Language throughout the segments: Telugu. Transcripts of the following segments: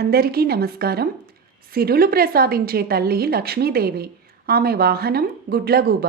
అందరికీ నమస్కారం. సిరులు ప్రసాదించే తల్లి లక్ష్మీదేవి. ఆమె వాహనం గుడ్లగూబ.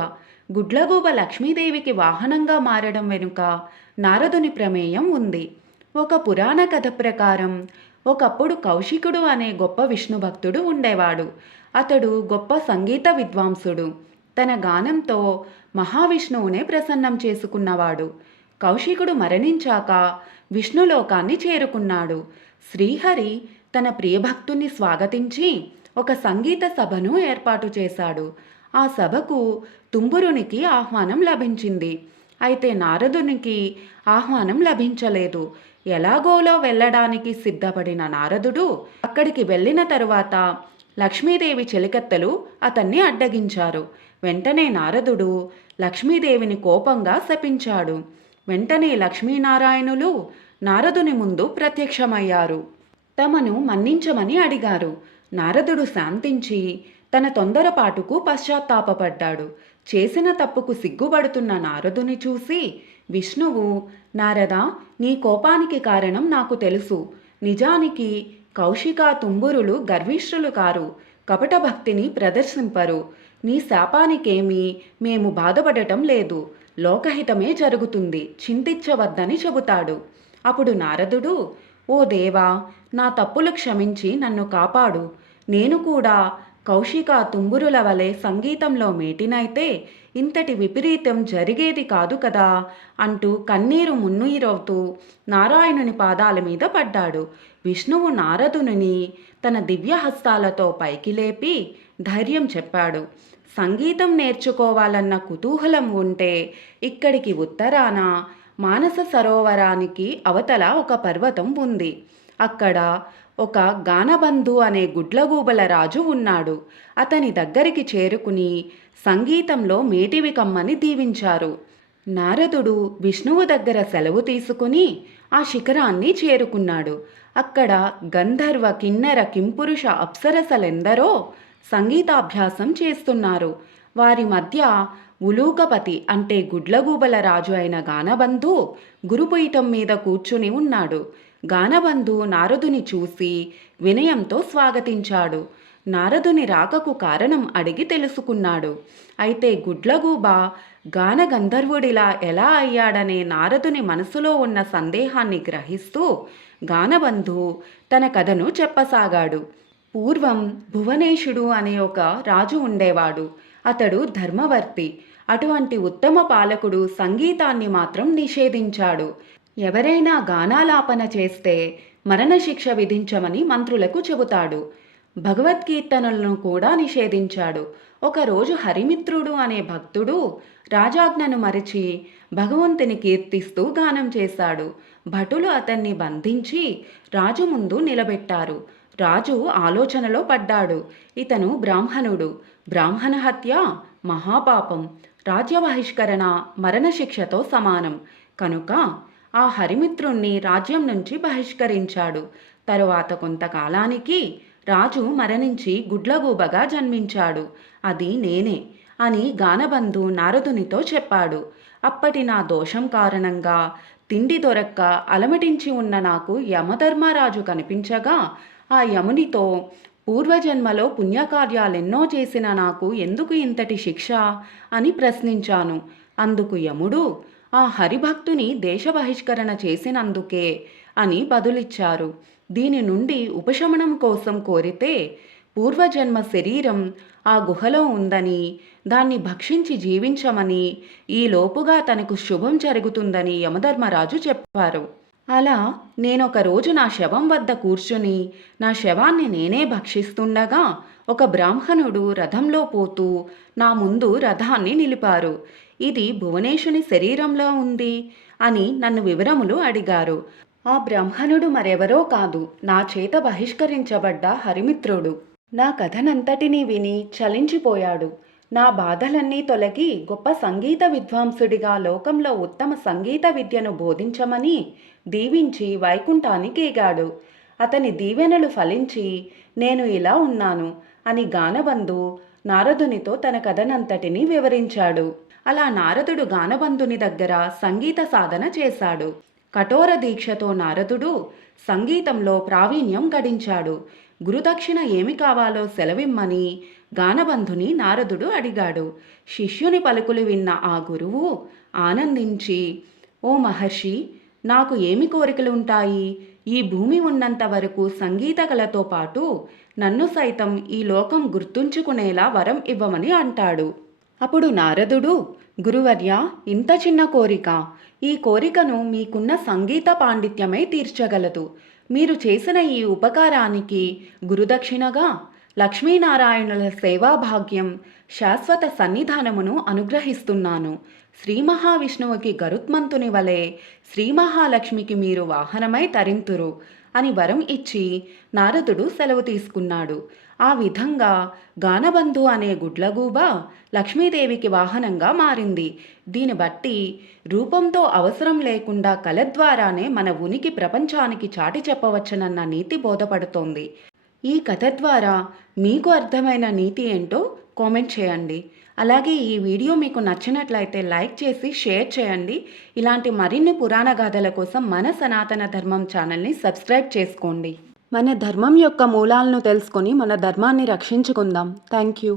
గుడ్లగూబ లక్ష్మీదేవికి వాహనంగా మారడం వెనుక నారదుని ప్రమేయం ఉంది. ఒక పురాణ కథ ప్రకారం ఒకప్పుడు కౌశికుడు అనే గొప్ప విష్ణు భక్తుడు ఉండేవాడు. అతడు గొప్ప సంగీత విద్వాంసుడు. తన గానంతో మహావిష్ణువునే ప్రసన్నం చేసుకున్నవాడు. కౌశికుడు మరణించాక విష్ణులోకాన్ని చేరుకున్నాడు. శ్రీహరి తన ప్రియభక్తుని స్వాగతించి ఒక సంగీత సభను ఏర్పాటు చేశాడు. ఆ సభకు తుంబురునికి ఆహ్వానం లభించింది. అయితే నారదునికి ఆహ్వానం లభించలేదు. ఎలాగోలో వెళ్ళడానికి సిద్ధపడిన నారదుడు అక్కడికి వెళ్ళిన తరువాత లక్ష్మీదేవి చెలికత్తెలు అతన్ని అడ్డగించారు. వెంటనే నారదుడు లక్ష్మీదేవిని కోపంగా శపించాడు. వెంటనే లక్ష్మీనారాయణులు నారదుని ముందు ప్రత్యక్షమయ్యారు. తమను మన్నించమని అడిగారు. నారదుడు శాంతించి తన తొందరపాటుకు పశ్చాత్తాపపడ్డాడు. చేసిన తప్పుకు సిగ్గుపడుతున్న నారదుని చూసి విష్ణువు, నారద, నీ కోపానికి కారణం నాకు తెలుసు. నిజానికి కౌశిక తుంబురులు గర్విష్ఠులు కారు, కపట భక్తిని ప్రదర్శింపరు. నీ శాపానికేమీ మేము బాధపడటం లేదు. లోకహితమే జరుగుతుంది, చింతించవద్దని చెబుతాడు. అప్పుడు నారదుడు, ఓ దేవా, నా తప్పులు క్షమించి నన్ను కాపాడు. నేను కూడా కౌశిక తుంబురుల వలె సంగీతంలో మేటినైతే ఇంతటి విపరీతం జరిగేది కాదు కదా అంటూ కన్నీరు మున్నీరవుతూ నారాయణుని పాదాల మీద పడ్డాడు. విష్ణువు నారదుని తన దివ్యహస్తాలతో పైకి లేపి ధైర్యం చెప్పాడు. సంగీతం నేర్చుకోవాలన్న కుతూహలం ఉంటే ఇక్కడికి ఉత్తరాన మానస సరోవరానికి అవతల ఒక పర్వతం ఉంది. అక్కడ ఒక గానబంధు అనే గుడ్లగూబల రాజు ఉన్నాడు. అతని దగ్గరికి చేరుకుని సంగీతంలో మేటివి కమ్మని దీవించారు. నారదుడు విష్ణువు దగ్గర సెలవు తీసుకుని ఆ శిఖరాన్ని చేరుకున్నాడు. అక్కడ గంధర్వ, కిన్నెర, కింపురుష అప్సరసలెందరో సంగీతాభ్యాసం చేస్తున్నారు. వారి మధ్య ఉలూకపతి అంటే గుడ్లగూబల రాజు అయిన గానబంధు గురుపీఠం మీద కూర్చుని ఉన్నాడు. గానబంధు నారదుని చూసి వినయంతో స్వాగతించాడు. నారదుని రాకకు కారణం అడిగి తెలుసుకున్నాడు. అయితే గుడ్లగూబ గానగంధర్వుడిలా ఎలా అయ్యాడనే నారదుని మనసులో ఉన్న సందేహాన్ని గ్రహిస్తూ గానబంధు తన కథను చెప్పసాగాడు. పూర్వం భువనేశుడు అనే ఒక రాజు ఉండేవాడు. అతడు ధర్మవర్తి. అటువంటి ఉత్తమ పాలకుడు సంగీతాన్ని మాత్రం నిషేధించాడు. ఎవరైనా గానాలాపన చేస్తే మరణశిక్ష విధించమని మంత్రులకు చెబుతాడు. భగవద్కీర్తనలను కూడా నిషేధించాడు. ఒకరోజు హరిమిత్రుడు అనే భక్తుడు రాజాజ్ఞను మరిచి భగవంతుని కీర్తిస్తూ గానం చేశాడు. భటులు అతన్ని బంధించి రాజు ముందు నిలబెట్టారు. రాజు ఆలోచనలో పడ్డాడు. ఇతను బ్రాహ్మణుడు. బ్రాహ్మణ హత్య మహాపాపం. రాజ్య బహిష్కరణ మరణశిక్షతో సమానం. కనుక ఆ హరిమిత్రుణ్ణి రాజ్యం నుంచి బహిష్కరించాడు. తరువాత కొంతకాలానికి రాజు మరణించి గుడ్లగూబగా జన్మించాడు. అది నేనే అని గానబంధు నారదునితో చెప్పాడు. అప్పటి నా దోషం కారణంగా తిండి దొరక్క అలమటించి ఉన్న నాకు యమధర్మరాజు కనిపించగా ఆ యమునితో, పూర్వజన్మలో పుణ్యకార్యాలెన్నో చేసిన నాకు ఎందుకు ఇంతటి శిక్ష అని ప్రశ్నించాను. అందుకు యముడు, ఆ హరిభక్తుని దేశ బహిష్కరణ చేసినందుకే అని బదులిచ్చారు. దీని నుండి ఉపశమనం కోసం కోరితే పూర్వజన్మ శరీరం ఆ గుహలో ఉందని, దాన్ని భక్షించి జీవించమని, ఈలోపుగా తనకు శుభం జరుగుతుందని యమధర్మరాజు చెప్పారు. అలా నేనొక రోజు నా శవం వద్ద కూర్చుని నా శవాన్ని నేనే భక్షిస్తుండగా ఒక బ్రాహ్మణుడు రథంలో పోతూ నా ముందు రథాన్ని నిలిపారు. ఇది భువనేశుని శరీరంలో ఉంది అని నన్ను వివరములు అడిగారు. ఆ బ్రాహ్మణుడు మరెవరో కాదు, నా చేత బహిష్కరించబడ్డ హరిమిత్రుడు. నా కథనంతటినీ విని చలించిపోయాడు. నా బాధలన్నీ తొలగి గొప్ప సంగీత విద్వాంసుడిగా లోకంలో ఉత్తమ సంగీత విద్యను బోధించమని దీవించి వైకుంఠానికి ఎగాడు. అతని దీవెనలు ఫలించి నేను ఇలా ఉన్నాను అని గానబంధు నారదునితో తన కథనంతటినీ వివరించాడు. అలా నారదుడు గానబంధుని దగ్గర సంగీత సాధన చేశాడు. కఠోర దీక్షతో నారదుడు సంగీతంలో ప్రావీణ్యం గడించాడు. గురుదక్షిణ ఏమి కావాలో సెలవిమ్మని గానబంధుని నారదుడు అడిగాడు. శిష్యుని పలుకులు విన్న ఆ గురువు ఆనందించి, ఓ మహర్షి, నాకు ఏమి కోరికలుంటాయి? ఈ భూమి ఉన్నంత వరకు సంగీత కళతో పాటు నన్ను సైతం ఈ లోకం గుర్తుంచుకునేలా వరం ఇవ్వమని అంటాడు. అప్పుడు నారదుడు, గురువర్య, ఇంత చిన్న కోరిక, ఈ కోరికను మీకున్న సంగీత పాండిత్యమే తీర్చగలదు. మీరు చేసిన ఈ ఉపకారానికి గురుదక్షిణగా లక్ష్మీనారాయణుల సేవాభాగ్యం, శాశ్వత సన్నిధానమును అనుగ్రహిస్తున్నాను. శ్రీ మహావిష్ణువుకి గరుత్మంతుని వలె శ్రీ మహాలక్ష్మికి మీరు వాహనమై తరింతురు అని వరం ఇచ్చి నారదుడు సెలవు తీసుకున్నాడు. ఆ విధంగా గానబంధు అనే గుడ్లగూబ లక్ష్మీదేవికి వాహనంగా మారింది. దీన్ని బట్టి రూపంతో అవసరం లేకుండా కళ ద్వారానే మన ఉనికి ప్రపంచానికి చాటి చెప్పవచ్చనన్న నీతి బోధపడుతోంది. ఈ కథ ద్వారా మీకు అర్థమైన నీతి ఏంటో కామెంట్ చేయండి. అలాగే ఈ వీడియో మీకు నచ్చినట్లయితే లైక్ చేసి షేర్ చేయండి. ఇలాంటి మరిన్ని పురాణ గాథల కోసం మన సనాతన ధర్మం ఛానల్ని సబ్స్క్రైబ్ చేసుకోండి. మన ధర్మం యొక్క మూలాలను తెలుసుకొని మన ధర్మాన్ని రక్షించుకుందాం. Thank you.